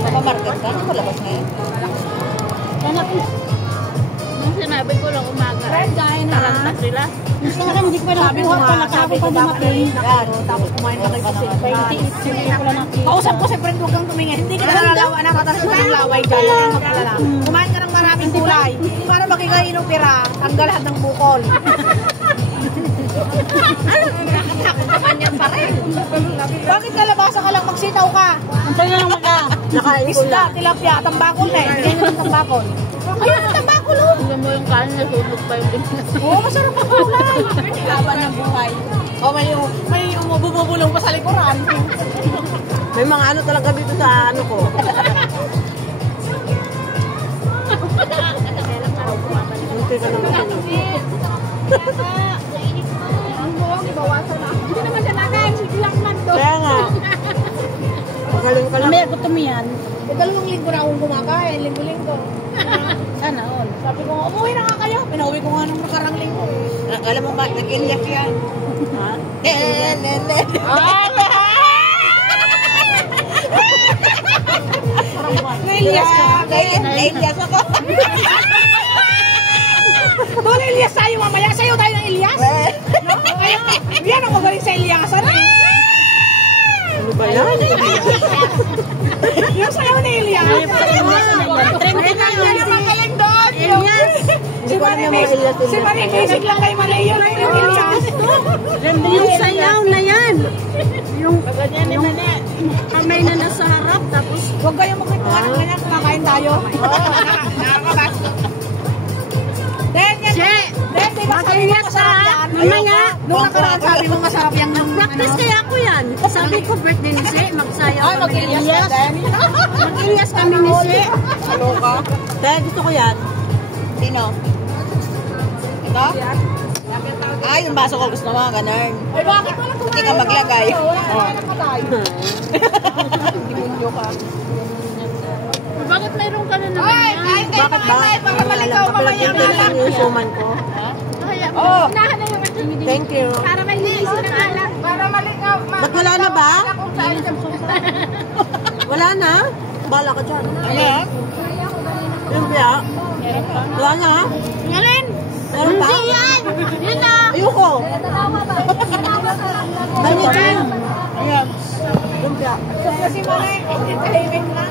Nakamarket ka? Nakalabas ngayon? Anak ko. Nung sinabi ko lang umaga. Red guy na. Taranta sila. Gusto nga hindi ko pa nakuha pa nakako pa dumating. Tapos kumain ka kayo kasi. 28 hindi ko lang nakita. Kausap ko si friend, huwag kang tumingin. Hindi ka nalalawa na katas mo ng laway dyan. Huwag kang magkalala. Kumain ka ng maraming gulay. Para makikain ng pira, tanggal lahat ng bukol. Nakakatakot naman yan pa rin. Bakit kalabasa ka lang magsitaw ka? Antay na lang maka. Isda, tilapia, tambakol na eh. Hindi naman tambakol. Ayun ang tambakol oh. Alam mo yung kanin na sunog pa yung bigas. Oo, masarap ang gulay. Laban ng buhay. O may umububulong pa sa likuran. May mga ano talaga dito sa ano ko. Hindi ka naman sila. Hindi naman siya namin. Siglang man to. Kaya nga. Magaling ka lang. May gutom yan. Dalawang linggo na akong kumakain. Linggo-linggo. Sana all. Sabi ko, umuwi na nga kayo. Pinauwi ko nga nung nakarang linggo. Alam mo ba, nag-Elias yan. Ha? Na-Elias ka? Na-Elias ako. Doon Elias tayo mamaya. Sa'yo tayo ng Elias. No? Yan ang magaling sa Eliasan. Ano ba yan? Yung sa'yo ni Elias. Trending na yun. Magaling doon. Hindi ko alam yung mga Elias. Si Marie Basic lang kay Maria na yung Elias. Yung sayaw na yan. Yung kamay na nasa harap. Tapos Huwag kayong magkwentuhan ng ganyan. Kumakain tayo. Nakakabas. Then, di ba sabi mo masarap yan? mamaya. Nung nakaraan sabi mo masarap yan. Practice kaya ako yan. Sabi ko birthday ni Se, magsayaw Ay, kami ni mag-Elias ka Elias. din. Mag-Elias kami ni Se. Ano ka? Kaya gusto ko yan. Sino? Ito? Ah, yung baso ko gusto mo, ganun. Ay, bakit wala kumain? Hindi ka maglagay. Wala na patay. Demonyo ka. Bakit mayroon ka na naman Ay, yan? kain kayo Bakit ba? para malikaw mamaya na lang. Yung suman ko. Oh, Unahan na yung activity. Thank you. Para may linisip ng alam. para malikaw. Ba't wala na ba? Kung saan siya Wala na? Bala ka dyan. Ayan. Yung biya? Wala na? Ngayon! Meron pa? Yan! Yan na! Ayoko. Ganyan dyan. Ayan. Yung biya. Kasi mga entertainment lang.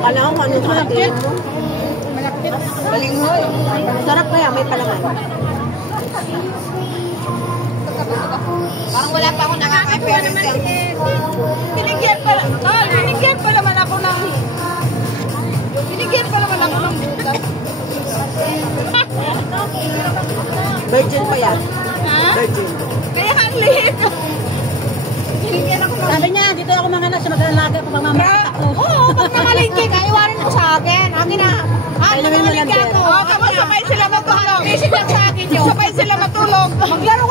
Alam mo ano sa atin mo? Balinghoy. Sarap kaya, may palaman. Parang wala pa ako nakaka-appearance yan. Binigyan pa naman ako ng butas. Virgin pa yan. Ha? Virgin. Kaya ang liit. Binigyan ako ng Sabi niya, dito ako mga nasa mag-alaga pa mamamatak ko. Oo, pag namalingki ka, iwanan mo sa akin. Akin na. Kailangan mo lang din. Oo, tapos sabay sila matulog. Isip lang sa akin yun. Sabay sila matulog. Maglaro